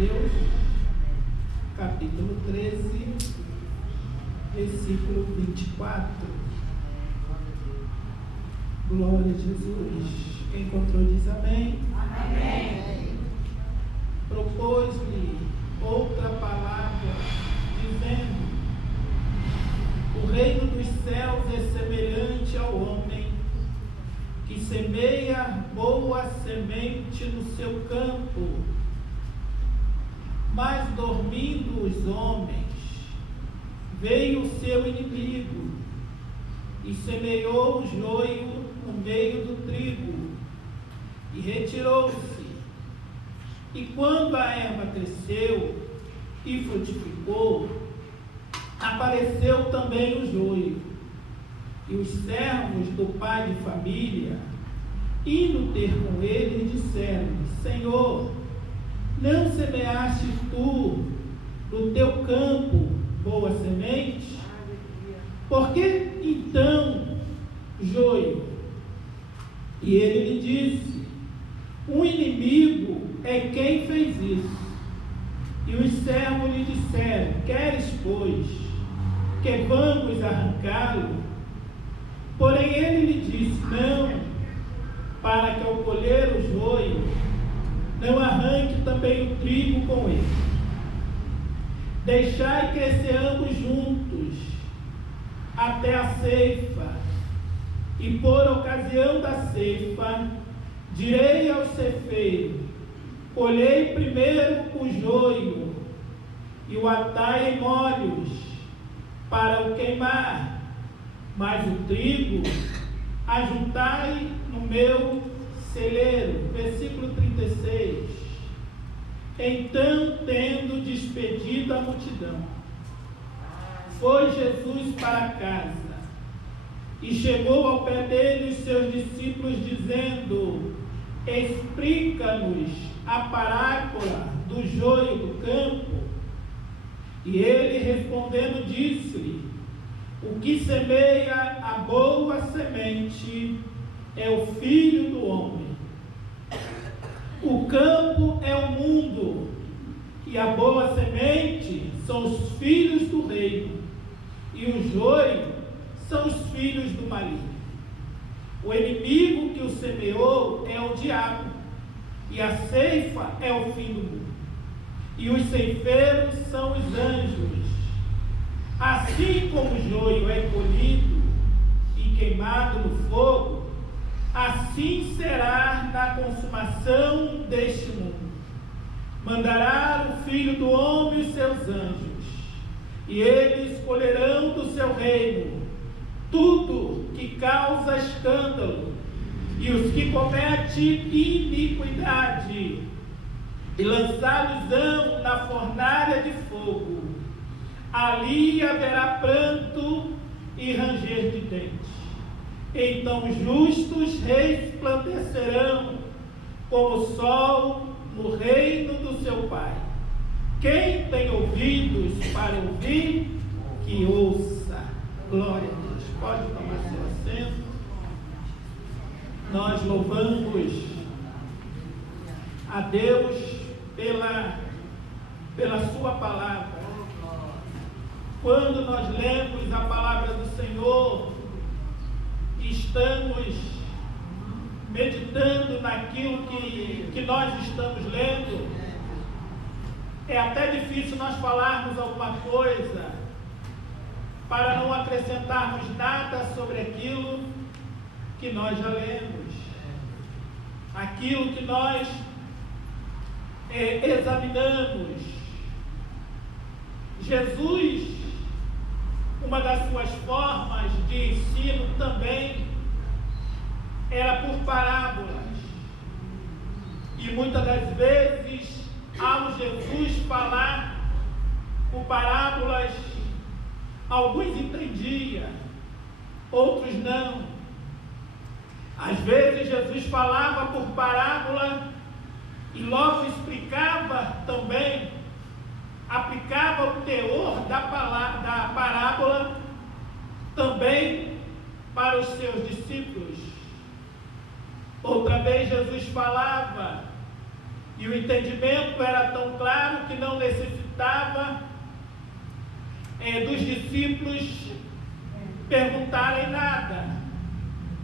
Mateus, capítulo 13, versículo 24. Glória a Jesus. Quem encontrou diz amém. Amém. Propôs-lhe outra palavra, dizendo: o reino dos céus é semelhante ao homem que semeia boa semente no seu campo. Mas dormindo os homens, veio o seu inimigo e semeou o joio no meio do trigo e retirou-se. E quando a erva cresceu e frutificou, apareceu também o joio. E os servos do pai de família, indo ter com ele, disseram-lhe: Senhor, não semeaste tu no teu campo boa semente? Por que então joio? E ele lhe disse: um inimigo é quem fez isso. E os servos lhe disseram: queres, pois, que vamos arrancá-lo? Porém ele lhe disse: não, para que ao colher o joio, não arranque também o trigo com ele. Deixai crescer ambos juntos até a ceifa, e por ocasião da ceifa, direi aos ceifeiros: colhei primeiro o joio, e o atai em molhos, para o queimar, mas o trigo ajuntai no meu celeiro. Versículo 36. Então, tendo despedido a multidão, foi Jesus para casa, e chegou ao pé dele os seus discípulos, dizendo: explica-nos a parábola do joio do campo. E ele, respondendo, disse-lhe: o que semeia a boa semente é o Filho do homem. O campo é o mundo, e a boa semente são os filhos do reino, e o joio são os filhos do maligno. O inimigo que o semeou é o diabo, e a ceifa é o fim do mundo, e os ceifeiros são os anjos. Assim como o joio é colhido e queimado no fogo, assim será na consumação deste mundo. Mandará o Filho do homem os seus anjos, e eles colherão do seu reino tudo que causa escândalo, e os que cometem iniquidade, e lançá-los-ão na fornalha de fogo. Ali haverá pranto e ranger de dentes. Então os justos resplandecerão como o sol no reino do seu Pai. Quem tem ouvidos para ouvir, que ouça. Glória a Deus. Pode tomar seu assento. Nós louvamos a Deus pela sua palavra. Quando nós lemos a palavra do Senhor, estamos meditando naquilo que nós estamos lendo, é até difícil nós falarmos alguma coisa para não acrescentarmos nada sobre aquilo que nós já lemos, aquilo que nós examinamos. Jesus, uma das suas formas de ensino também era por parábolas. E muitas das vezes, ao Jesus falar por parábolas, alguns entendiam, outros não. Às vezes Jesus falava por parábola e logo explicava também, aplicava o teor da parábola também para os seus discípulos. Outra vez Jesus falava e o entendimento era tão claro que não necessitava dos discípulos perguntarem nada.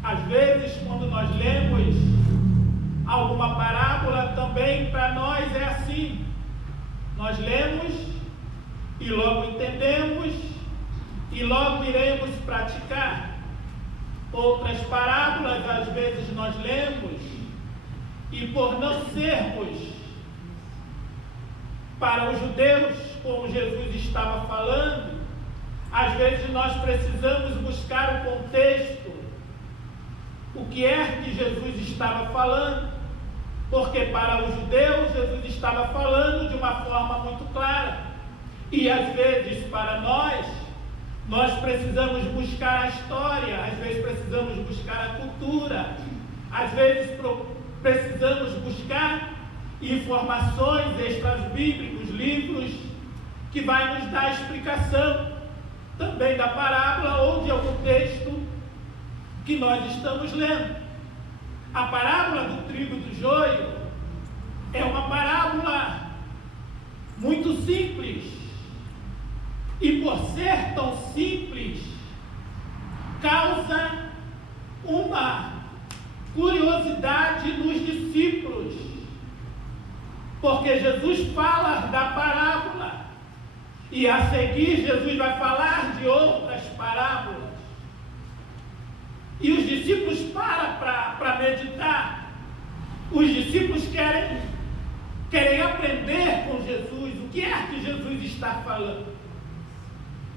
Às vezes, quando nós lemos alguma parábola, também para nós é assim. Nós lemos e logo entendemos e logo iremos praticar. Outras parábolas, às vezes, nós lemos e por não sermos para os judeus, como Jesus estava falando, às vezes nós precisamos buscar o contexto, o que é que Jesus estava falando, porque para os judeus Jesus estava falando de uma forma muito clara, e às vezes para nós precisamos buscar a história, às vezes precisamos buscar a cultura, às vezes precisamos buscar informações extra-bíblicos, livros que vai nos dar explicação também da parábola ou de algum texto que nós estamos lendo. A parábola do trigo e do joio é uma parábola muito simples, e por ser tão simples causa uma curiosidade nos discípulos, porque Jesus fala da parábola e a seguir Jesus vai falar de outras parábolas, e os discípulos param para meditar. Os discípulos querem aprender com Jesus o que é que Jesus está falando,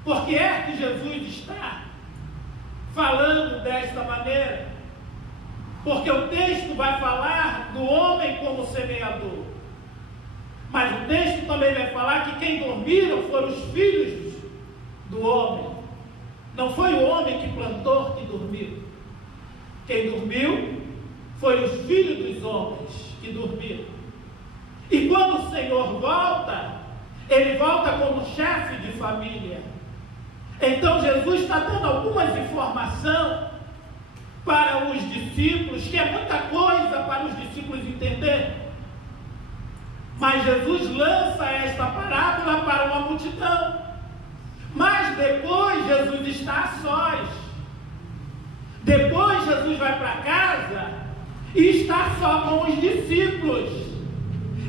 por que é que Jesus está falando desta maneira, porque o texto vai falar do homem como semeador, mas o texto também vai falar que quem dormiram foram os filhos do homem. Não foi o homem que plantou que dormiu. Quem dormiu foi os filhos dos homens que dormiram. E quando o Senhor volta, Ele volta como chefe de família. Então Jesus está dando algumas informações para os discípulos, que é muita coisa para os discípulos entenderem. Mas Jesus lança esta parábola para uma multidão. Mas depois Jesus está a sós. Depois Jesus vai para casa e está só com os discípulos.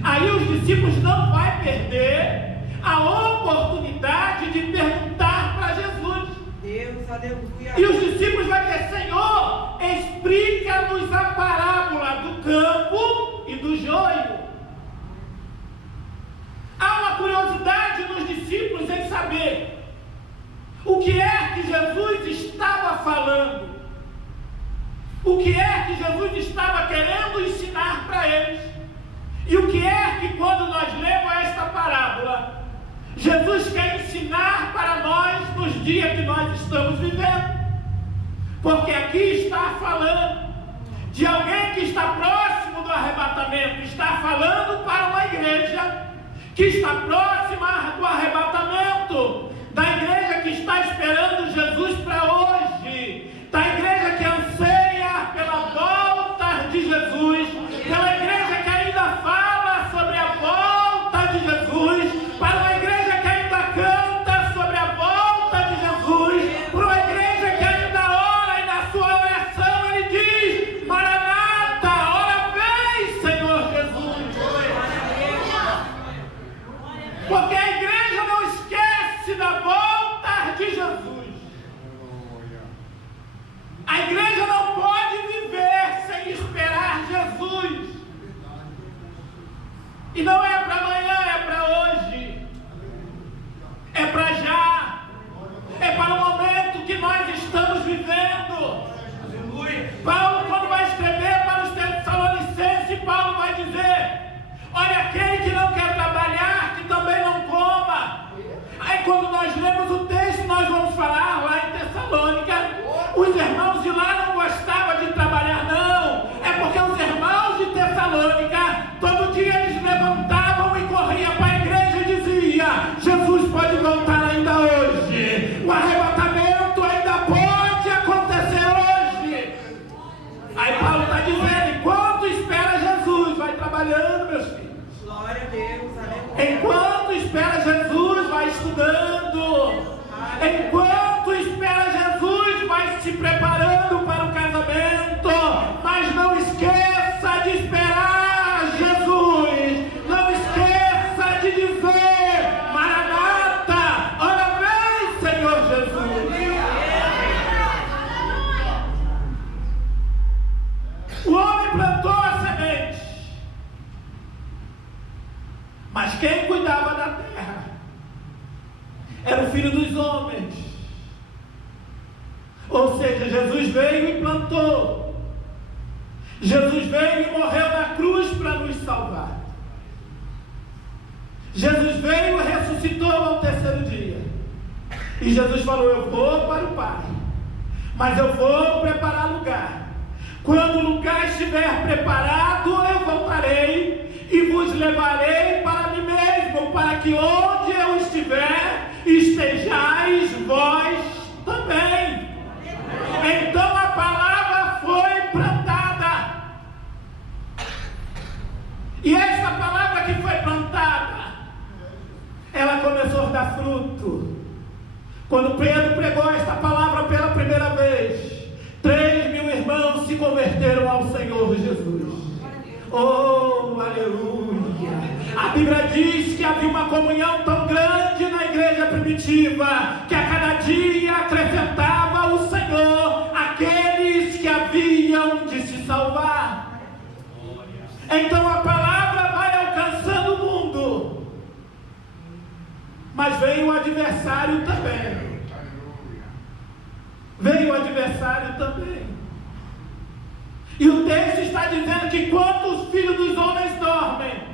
Aí os discípulos não vão perder a oportunidade de perguntar para Jesus. Deus, aleluia. E os discípulos vão dizer: Senhor, explica-nos a parábola do campo e do joio. Há uma curiosidade nos discípulos em saber o que é que Jesus estava falando, o que é que Jesus estava querendo ensinar para eles, e o que é que, quando nós lemos esta parábola, Jesus quer ensinar para nós nos dias que nós estamos vivendo. Porque aqui está falando de alguém que está próximo do arrebatamento, está falando para uma igreja que está próxima do arrebatamento, da igreja que está esperando Jesus para hoje, da igreja que anseia pela volta de Jesus, pela igreja que ainda fala sobre a volta de Jesus, para uma igreja que ainda canta sobre a volta de Jesus, para uma igreja que ainda ora e na sua oração ele diz: Maranata, ora vem, Senhor Jesus. Porque a igreja não esquece da volta de Jesus. A igreja não pode viver sem esperar Jesus. E não é para amanhã, é para hoje. É para já. É para o momento que nós estamos vivendo. Paulo, quando vai escrever para os Tessalonicenses, Paulo vai dizer: olha, aquele que não quer trabalhar, que também não coma. Aí quando nós lemos o texto, nós vamos falar lá em Tessalônica, os irmãos de lá não gostavam de trabalhar, não. É porque os irmãos de Tessalônica, todo dia eles levantavam e corriam para a igreja e diziam: Jesus pode voltar ainda hoje. O arrebatamento ainda pode acontecer hoje. Aí Paulo está dizendo: enquanto espera Jesus, vai trabalhando, meus filhos. Glória a Deus, aleluia. Enquanto espera Jesus, vai estudando. Enquanto espera Jesus, vai se preparando para o casamento. Mas não esqueça de esperar Jesus. Não esqueça de dizer: Maranata, ora vem, Senhor Jesus. O homem plantou a semente, mas quem cuidava da terra era o Filho dos Homens. Ou seja, Jesus veio e plantou. Jesus veio e morreu na cruz para nos salvar. Jesus veio e ressuscitou ao terceiro dia. E Jesus falou: eu vou para o Pai, mas eu vou preparar lugar. Quando o lugar estiver preparado, eu voltarei e vos levarei para mim mesmo, para que onde eu estiver, estejais vós também. Então a palavra foi plantada. E essa palavra que foi plantada, ela começou a dar fruto. Quando Pedro pregou esta palavra pela primeira vez, 3.000 irmãos se converteram ao Senhor Jesus. Oh, aleluia! A Bíblia diz que havia uma comunhão tão grande na igreja primitiva, que a cada dia acrescentava o Senhor aqueles que haviam de se salvar. Então a palavra vai alcançando o mundo, mas veio o adversário também. Veio o adversário também. E o texto está dizendo que quando os filhos dos homens dormem,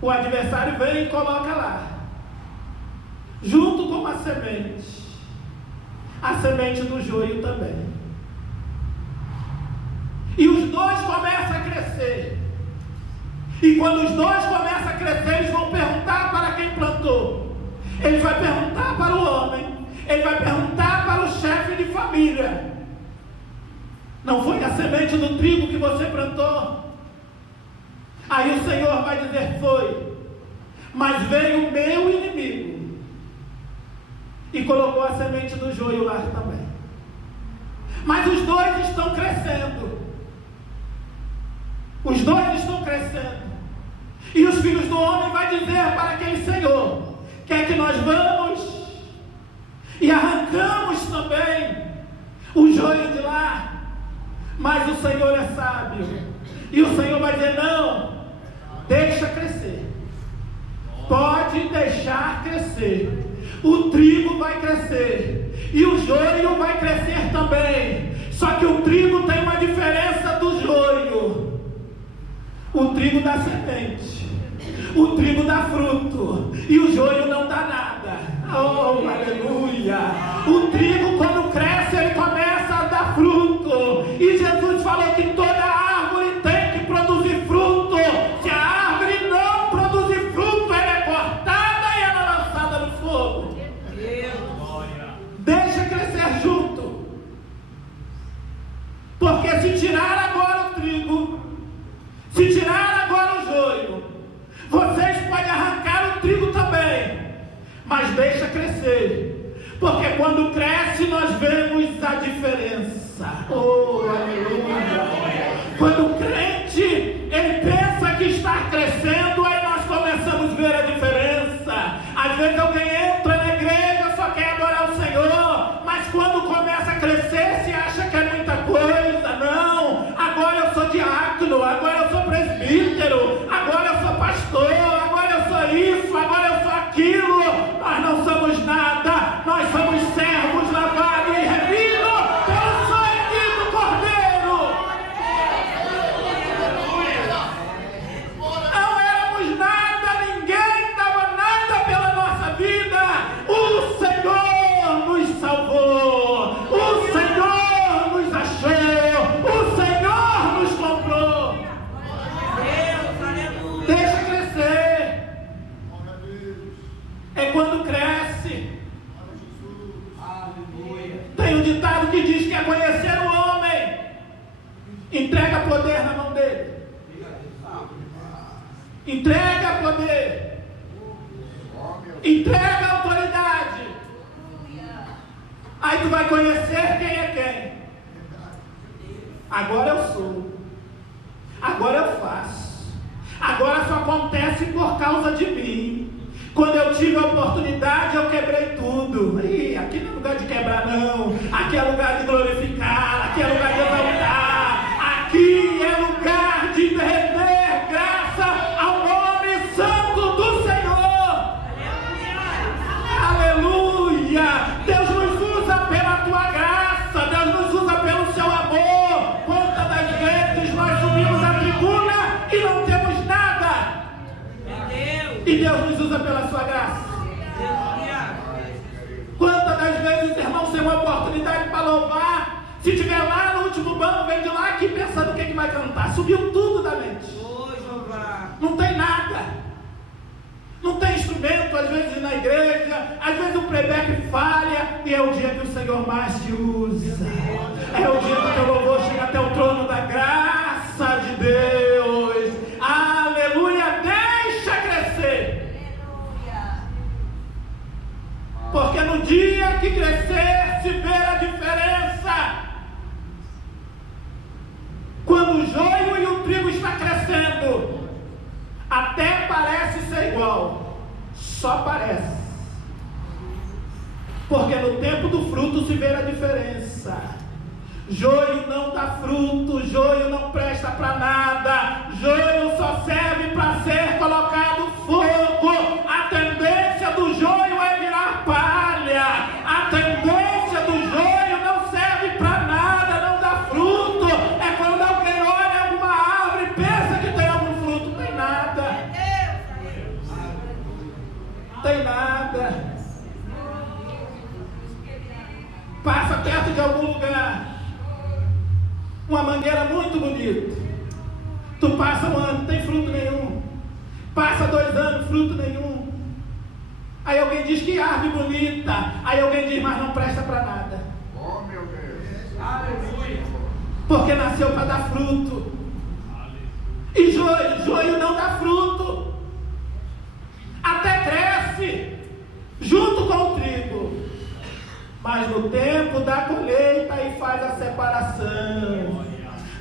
o adversário vem e coloca lá, junto com a semente do joio também. E os dois começam a crescer. E quando os dois começam a crescer, eles vão perguntar para quem plantou. Ele vai perguntar para o homem. Ele vai perguntar para o chefe de família: não foi a semente do trigo que você plantou? Aí o Senhor vai dizer: foi. Mas veio o meu inimigo e colocou a semente do joio lá também. Mas os dois estão crescendo. Os dois estão crescendo. E os filhos do homem vai dizer para aquele senhor: quer que nós vamos e arrancamos também o joio de lá? Mas o Senhor é sábio. E o Senhor vai dizer: não, deixa crescer. Pode deixar crescer. O trigo vai crescer e o joio vai crescer também. Só que o trigo tem uma diferença do joio. O trigo dá semente, o trigo dá fruto, e o joio não dá nada. Oh, aleluia! O trigo, quando cresce, ele começa a dar fruto. E Jesus falou que toda árvore tem que produzir fruto. Se a árvore não produzir fruto, ela é cortada e ela é lançada no fogo. Deixa crescer junto. Porque se tirar agora o trigo, se tirar agora o joio, vocês podem arrancar o trigo também, mas deixa crescer, porque quando cresce nós vemos a diferença. Oh, aleluia! Quando o crente, ele pensa que está crescendo, aí nós começamos a ver a diferença. Às vezes alguém entra na igreja, só quer adorar o Senhor, mas quando começa a crescer, se acha que é muita coisa. Não, agora eu sou diácono, agora eu sou presbítero, agora eu sou pastor, agora eu sou isso, agora eu sou aquilo. Nós não somos nada, nós somos servos lavados e remidos pelo sangue do Cordeiro. Entrega poder. Entrega autoridade. Aí tu vai conhecer quem é quem. Agora eu sou. Agora eu faço. Agora só acontece por causa de mim. Quando eu tive a oportunidade, eu quebrei tudo. Ih, aqui não é lugar de quebrar, não. Aqui é lugar de glorificar. Aqui é lugar de exaltar. Aqui é lugar de render graça ao nome santo do Senhor. Aleluia! Deus nos usa pela tua graça. Deus nos usa pelo seu amor. Quantas das vezes nós subimos a tribuna e não temos nada? E Deus nos usa pela sua graça. Quantas das vezes, irmãos, tem uma oportunidade para louvar. Se estiver lá no último banco, vem de lá aqui pensando o que vai cantar. Subiu tudo da mente. Não tem nada. Não tem instrumento, às vezes na igreja. Às vezes o playback falha. E é o dia que o Senhor mais te usa. É o dia que o teu louvor chega até o trono da graça de Deus. Aleluia! Deixa crescer. Porque no dia que crescer, se vê a diferença. Quando o joio e o trigo está crescendo, até parece ser igual. Só parece. Porque no tempo do fruto se vê a diferença. Joio não dá fruto, joio não presta para nada, joio só serve para ser colocado fogo. A tendência do joio é virar palha. A tendência do joio não serve para nada, não dá fruto. É quando alguém olha alguma árvore e pensa que tem algum fruto, não tem nada. Não tem nada. Passa perto de algum lugar, uma mangueira muito bonita. Tu passa um ano, não tem fruto nenhum. Passa 2 anos, fruto nenhum. Aí alguém diz que árvore bonita. Aí alguém diz, mas não presta para nada. Oh, meu Deus. Aleluia. Porque nasceu para dar fruto. E joio não dá fruto. Até cresce junto com o trigo. Mas no tempo da colheita aí faz a separação.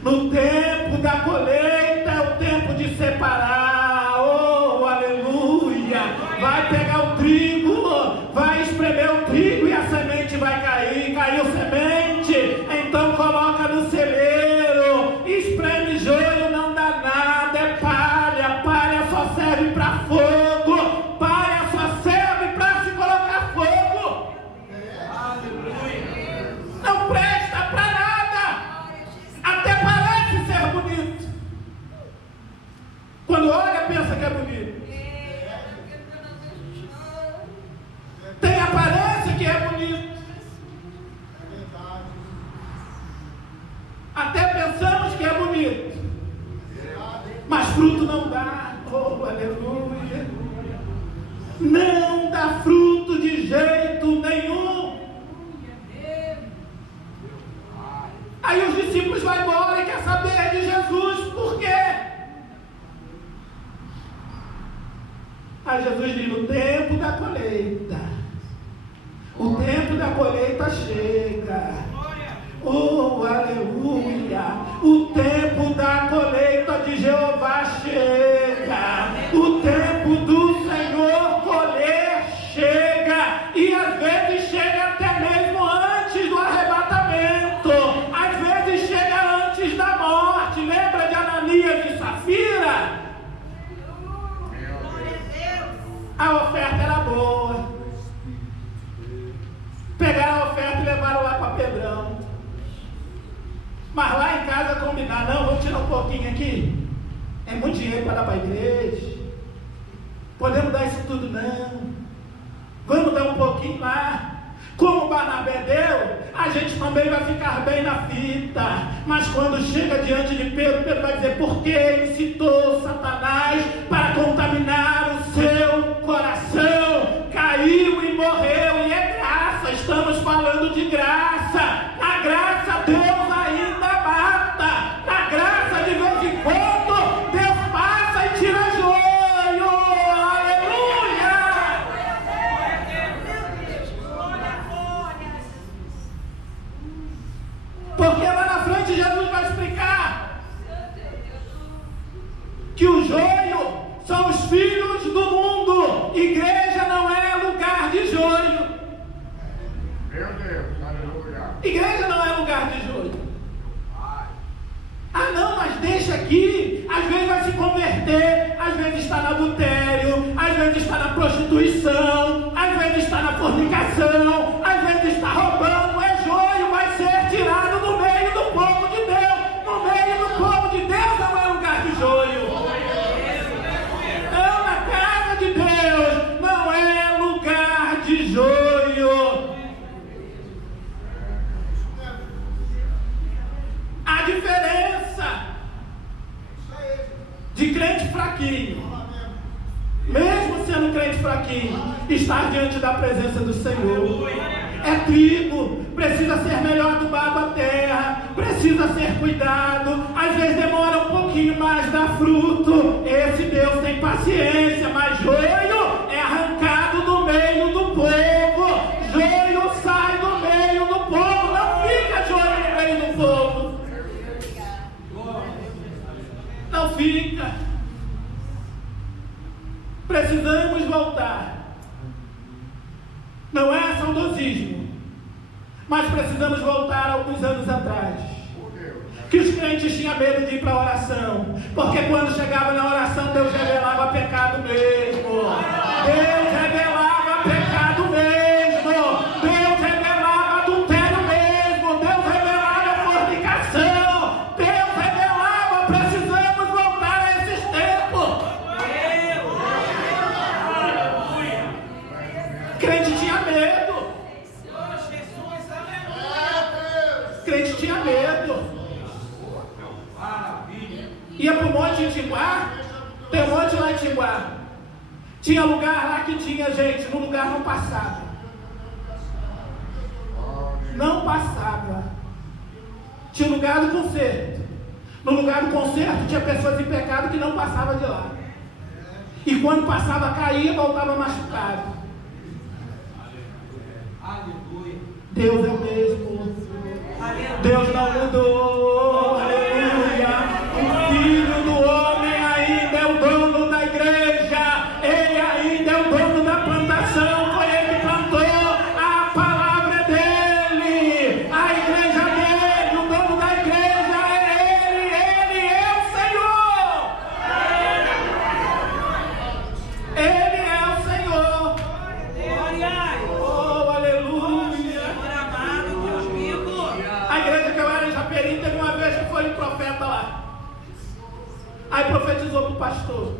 No tempo da colheita é o tempo de separar. Oh, aleluia! Vai pegar o trigo, vai espremer o trigo e a semente vai cair. Caiu semente, então coloca no celeiro. Espreme joio, não dá nada, é palha. Palha só serve para fogo. Palha só serve para se colocar fogo. Não presta para nada. Até parece ser bonito. Quando olha, pensa que é bonito. Tem aparência que é bonito. Até pensamos que é bonito. Mas fruto não dá. Oh, aleluia. Não dá fruto de jeito nenhum. Aí os discípulos vão embora e quer saber de Jesus, por quê? Aí Jesus diz, no tempo da colheita, o tempo da colheita chega. Oh, aleluia! O tempo da colheita de Jeová chega. O tempo do Senhor colher chega. E às vezes chega até mesmo antes do arrebatamento. Às vezes chega antes da morte. Lembra de Ananias e Safira? A oferta era boa. Pegaram a oferta e levaram lá para Pedrão. Mas lá em casa combinar, não, vamos tirar um pouquinho aqui. É muito dinheiro para dar para a igreja. Podemos dar isso tudo não. Vamos dar um pouquinho lá. Como Barnabé deu, a gente também vai ficar bem na fita. Mas quando chega diante de Pedro, Pedro vai dizer, porque incitou Satanás para contaminar o seu coração. Caiu e morreu, e é graça, estamos falando de graça. Na graça Deus ainda mata. Na graça de vez em quando Deus passa e tira joio. são os filhos do mundo. Igreja não é lugar de joio. Meu Deus, aleluia. Igreja não é lugar de joio. Ah não, mas deixa aqui. Às vezes vai se converter, às vezes está no adultério, às vezes está na prostituição, às vezes está na fornicação, às vezes está roubando. É joio, vai ser tirado do meio do povo de Deus. No meio do povo de Deus não é lugar de joio. Não, na casa de Deus não é lugar de joio. A diferença de crente fraquinho, mesmo sendo crente fraquinho, estar diante da presença do Senhor. É trigo, precisa ser melhor adubado a terra, precisa ser cuidado, às vezes demora um pouquinho mais, dá fruto. Esse Deus tem paciência, mas joio é arrancado do meio do povo. Joio sai do meio do povo, não fica joio no meio do povo. Não fica. Precisamos voltar. Não é saudosismo, mas precisamos voltar alguns anos atrás. Que os crentes tinham medo de ir para a oração, porque quando chegava na oração, Deus revelava pecado mesmo. Deus revelava pecado mesmo. Deus revelava adultério mesmo. Deus revelava fornicação. Deus revelava. Precisamos voltar a esses tempos. Crente tinha medo. Crente tinha medo. Ia para o Monte em Tinguá. Tem um monte lá em Tinguá. Tinha lugar lá que tinha gente. No lugar não passava. Não passava. Tinha lugar do concerto. No lugar do concerto tinha pessoas em pecado que não passavam de lá. E quando passava, caía e voltava machucado. Deus é o mesmo. Deus não mudou. Aleluia. O Filho do Homem ainda é o dono da igreja. Ele ainda é o dono da plantação. Foi ele que plantou. A palavra é dele. A igreja é dele. O dono da igreja é ele. Ele é o Senhor. Ele é o Senhor. Oh, aleluia. A igreja que eu era em Japeri, teve uma vez que foi um profeta lá. Aí profetizou para o pastor.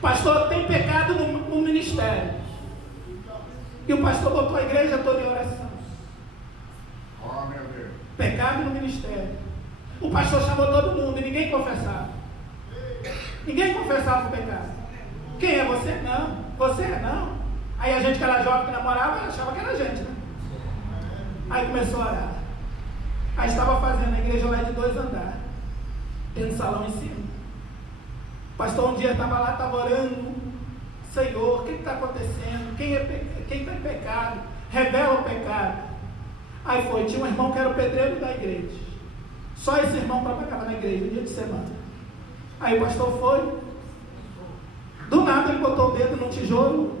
Pastor, tem pecado no ministério. E o pastor botou a igreja toda em oração. Oh, meu Deus. Pecado no ministério. O pastor chamou todo mundo e ninguém confessava. Ninguém confessava o pecado. Quem é você? Não. Você é não. Aí a gente que era jovem, que namorava, achava que era a gente, né? Aí começou a orar. Aí estava fazendo a igreja lá de 2 andares. Tem um salão em cima. O pastor um dia estava lá, estava orando. Senhor, o que está acontecendo? Quem está em pecado? Revela o pecado. Aí foi, tinha um irmão que era o pedreiro da igreja. Só esse irmão trabalhava na igreja, no dia de semana. Aí o pastor foi. Do nada ele botou o dedo no tijolo.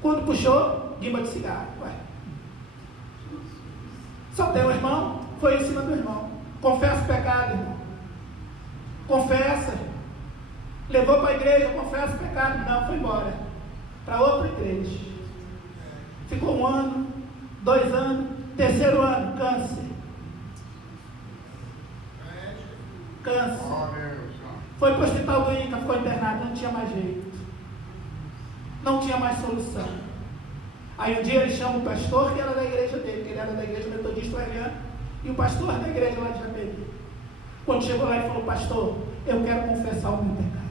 Quando puxou, guimba de cigarro. Ué. Só tem um irmão, foi em cima do irmão. Confessa o pecado, irmão. Confessa. Levou para a igreja, confessa o pecado. Não, foi embora. Para outra igreja. Ficou 1 ano, 2 anos, 3º ano, câncer. Câncer. Oh, Deus. Foi para o hospital do INCA, ficou internado, não tinha mais jeito. Não tinha mais solução. Aí um dia ele chama o pastor que era da igreja dele, que ele era da igreja metodista uerliana, e o pastor da igreja lá de Japeri. Quando chegou lá ele falou: pastor, eu quero confessar o meu pecado.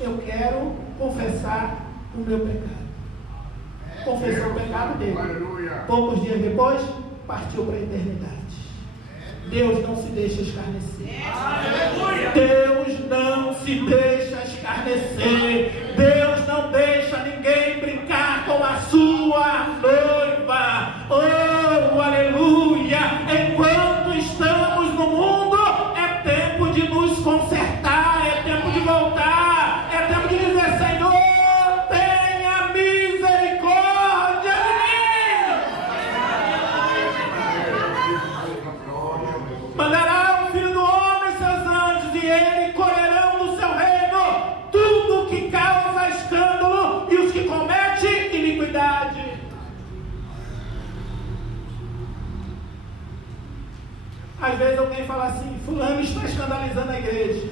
Eu quero confessar o meu pecado. Confessou o pecado dele. Aleluia. Poucos dias depois, partiu para a eternidade. Deus não se deixa escarnecer. Aleluia. Deus não se deixa escarnecer. Deus não deixa ninguém brincar com a sua noiva. Oh, aleluia. Enquanto estamos no mundo, é tempo de nos consertar, é vezes alguém fala assim, fulano está escandalizando a igreja.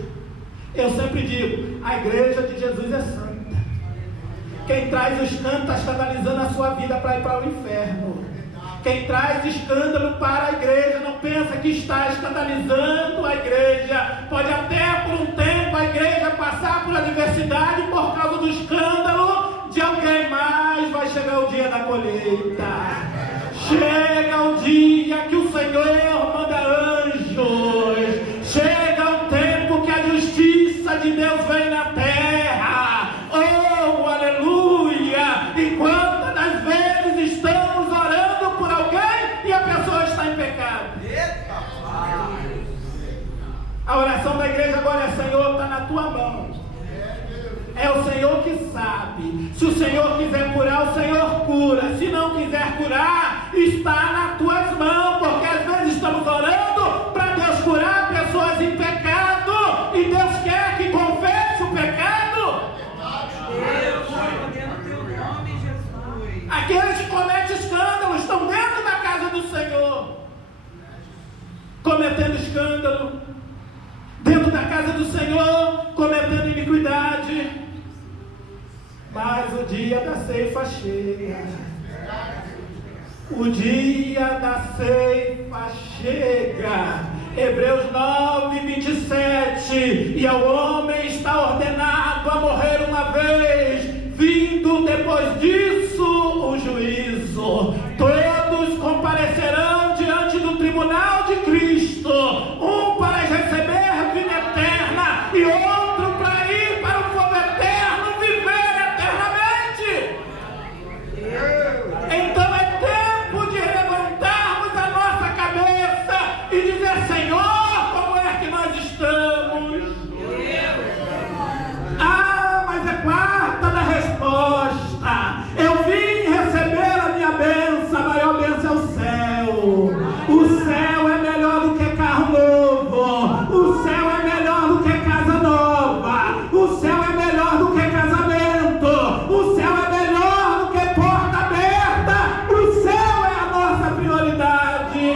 Eu sempre digo, a igreja de Jesus é santa. Quem traz o escândalo está escandalizando a sua vida para ir para o inferno. Quem traz escândalo para a igreja não pensa que está escandalizando a igreja. Pode até por um tempo a igreja passar por adversidade por causa do escândalo de alguém, mas vai chegar o dia da colheita. Chega o dia que o Senhor manda anjos. Chega o tempo que a justiça de Deus vem na terra. Oh, aleluia! E quantas das vezes estamos orando por alguém e a pessoa está em pecado? A oração da igreja agora é: Senhor, está na tua mão. É o Senhor que sabe. Se o Senhor quiser curar, o Senhor cura. Se não quiser curar, está nas tuas mãos. Porque às vezes estamos orando para Deus curar pessoas em pecado. E Deus quer que confesse o pecado. Deus, podemos teu nome, Jesus. Aqueles que cometem escândalo estão dentro da casa do Senhor, cometendo escândalo. Dentro da casa do Senhor, cometendo iniquidade. Mas o dia da ceifa chega. O dia da ceifa chega. Hebreus 9, 27. E ao homem está ordenado a morrer uma vez, vindo depois disso o juízo. Todos comparecerão diante do tribunal de Cristo, um para receber a vida eterna e outro para ir para o fogo eterno, viver eternamente. Então é tempo de levantarmos a nossa cabeça e dizer: Senhor, como é que nós estamos? Ah, mas é quarta da resposta. Eu vim receber a minha bênção. A maior bênção é o céu. O céu é melhor do que carro novo. O céu é melhor do que casa nova. O céu é melhor do que casamento. O céu é melhor do que porta aberta. O céu é a nossa prioridade.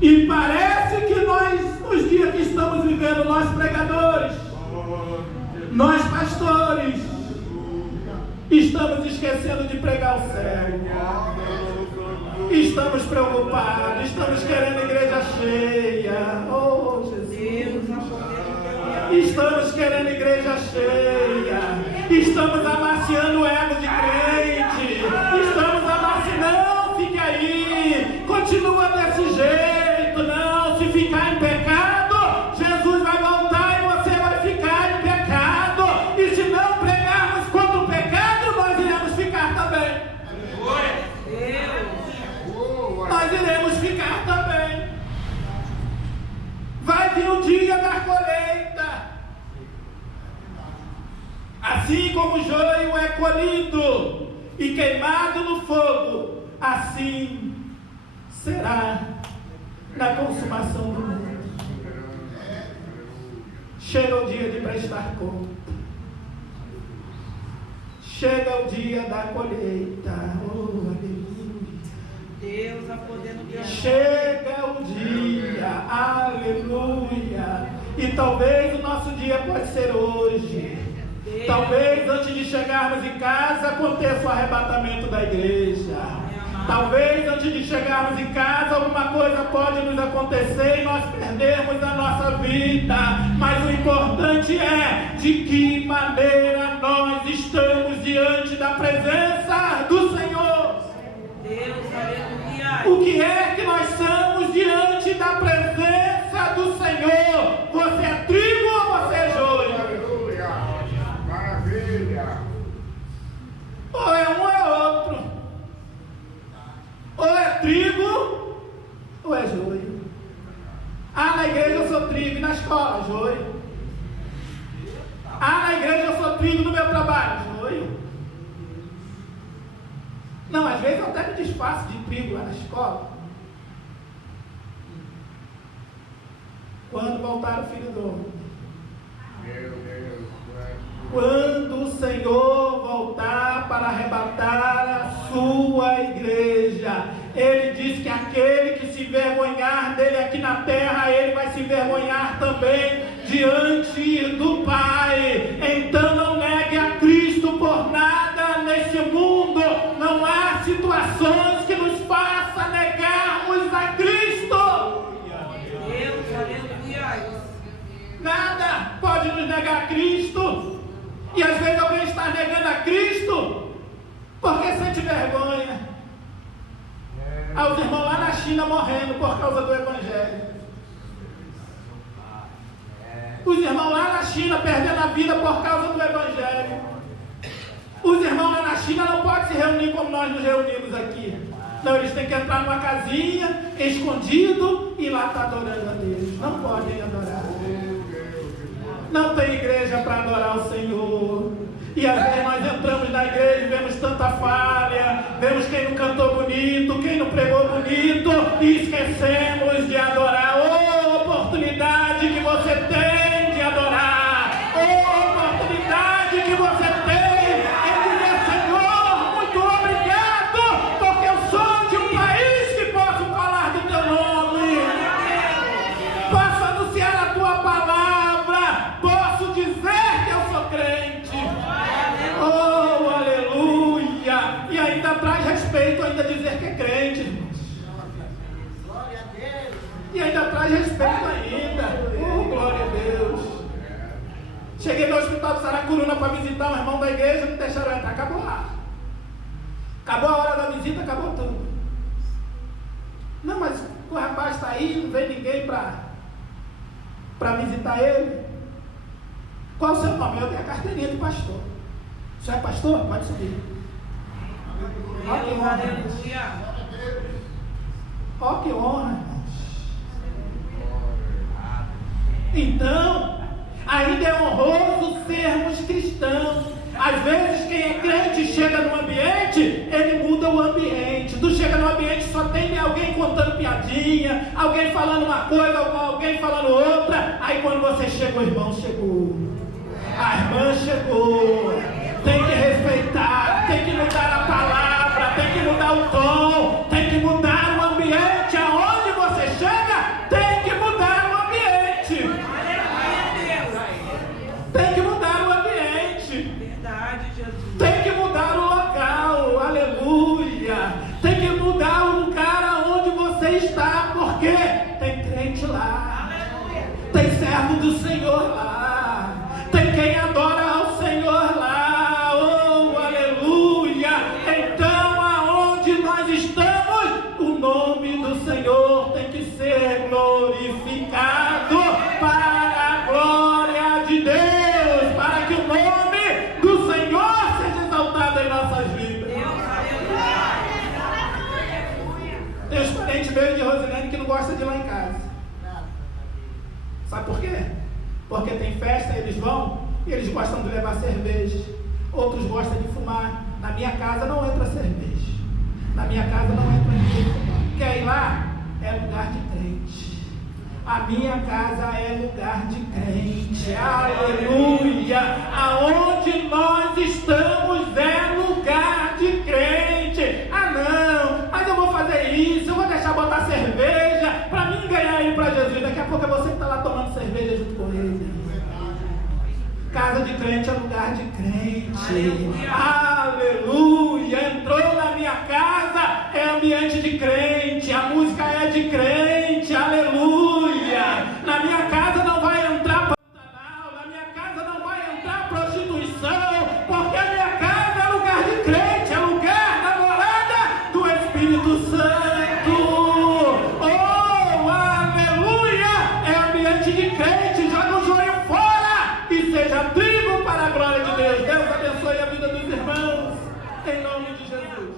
E parece que nós, nos dias que estamos vivendo, nós pregadores, nós pastores, estamos esquecendo de pregar o céu. Estamos preocupados, estamos querendo a igreja cheia. Oh, Jesus. Estamos querendo a igreja cheia. Estamos amaciando o ego de crente. Estamos amaciando. Não, fique aí. Continua desse jeito. Não, se ficar em pecado, Jesus vai voltar e você vai ficar em pecado. E se não pregarmos contra o pecado, nós iremos ficar também. Nós iremos ficar também. Vai vir o dia da colheita. Assim como o joio é colhido e queimado no fogo, assim será na consumação do mundo. Chega o dia de prestar conta. Chega o dia da colheita. Oh, aleluia. Deus, a poder no teu Chega o dia, aleluia. E talvez o nosso dia pode ser hoje. Talvez antes de chegarmos em casa aconteça o arrebatamento da igreja. Talvez antes de chegarmos em casa alguma coisa pode nos acontecer e nós perdermos a nossa vida. Mas o importante é de que maneira nós estamos diante da presença do Senhor. Deus, aleluia. O que é que nós somos diante da presença do Senhor? Você é trigo ou você é joio? Aleluia. Maravilha. Ou é um ou é outro. Ou é trigo ou é joio. Ah, na igreja eu sou trigo e na escola, joio. Ah, na igreja eu sou trigo no meu trabalho, joio. Não, às vezes eu até me disfarço de trigo lá na escola. Quando voltar o Filho do Homem. Meu Deus. Quando o Senhor voltar para arrebatar a sua envergonhar dele aqui na terra, ele vai se envergonhar também diante do Pai. Então não negue a Cristo por nada nesse mundo. Não há situações que nos façam negarmos a Cristo. Deus, aleluia. Nada pode nos negar a Cristo. E às vezes alguém está negando a Cristo porque sente vergonha. Há os irmãos lá na China morrendo por causa do Evangelho. Os irmãos lá na China perdendo a vida por causa do Evangelho. Os irmãos lá na China não podem se reunir como nós nos reunimos aqui. Não, eles têm que entrar numa casinha, escondido, e lá estar adorando a Deus. Não podem adorar. Não tem igreja para adorar o Senhor. E às vezes nós entramos na igreja e vemos tanta falha, vemos quem não cantou bonito, quem não pregou bonito, e esquecemos de adorar. Oh, oportunidade que você tem de adorar! Oh, oportunidade que você tem em dizer: Senhor, muito obrigado, porque eu sou de um país que posso falar do teu nome, posso anunciar a tua palavra, posso dizer que eu sou crente. Oh, aleluia! E ainda traz respeito ainda dizer que é crente, irmãos. Glória a Deus. E ainda traz respeito ainda. Oh, glória a Deus. Cheguei no hospital de Saracuruna para visitar um irmão da igreja, não deixaram entrar, acabou lá. Acabou a hora da visita, acabou tudo. Não, mas o rapaz está aí, não vem ninguém para visitar ele. Qual o seu nome? Eu tenho a carteirinha de pastor. O senhor é pastor? Pode subir. Ó que honra. Aleluia. Ó que honra, irmãos. Então, ainda é honroso sermos cristãos. Às vezes quem é crente chega no ambiente, ele muda o ambiente. Tu chega no ambiente, só tem alguém contando piadinha, alguém falando uma coisa, alguém falando outra. Aí quando você chega, o irmão chegou, a irmã chegou. Tem que respeitar, tem que mudar a palavra, tem que mudar o tom, tem que mudar o ambiente. Aonde você chega, tem que mudar o ambiente. Tem que mudar o ambiente. Verdade, Jesus. Tem que mudar o local, aleluia. Tem que mudar o lugar aonde você está, porque tem crente lá, tem servo do Senhor lá, tem quem adora ao Senhor lá. Oh, aleluia. Então aonde nós estamos, o nome do Senhor tem que ser glorificado para a glória de Deus, para que o nome do Senhor seja exaltado em nossas vidas. Tem os parentes meus de Rosilene que não gostam de ir lá em casa. Sabe por quê? Porque tem festa, eles vão e eles gostam de levar cerveja. Outros gostam de fumar. Na minha casa não entra cerveja. Na minha casa não entra ninguém fumar. Quer ir lá? É lugar de crente. A minha casa é lugar de crente. Aleluia! Aonde nós estamos é lugar de crente. Ah não, mas eu vou fazer isso, eu vou deixar botar cerveja para mim ganhar ele para Jesus. Daqui a pouco é você que está lá tomando cerveja junto com ele. Casa de crente é lugar de crente. Aleluia! Entrou na minha casa, é ambiente de crente. A música é de crente. Aleluia! Na minha casa não vai entrar pantanal, na minha casa não vai entrar prostituição, porque a minha casa é lugar de crente, é lugar da morada do Espírito Santo. Oh, aleluia! É ambiente de crente. Joga o joio fora e seja trigo para a glória de Deus. Deus abençoe a vida dos irmãos, em nome de Jesus.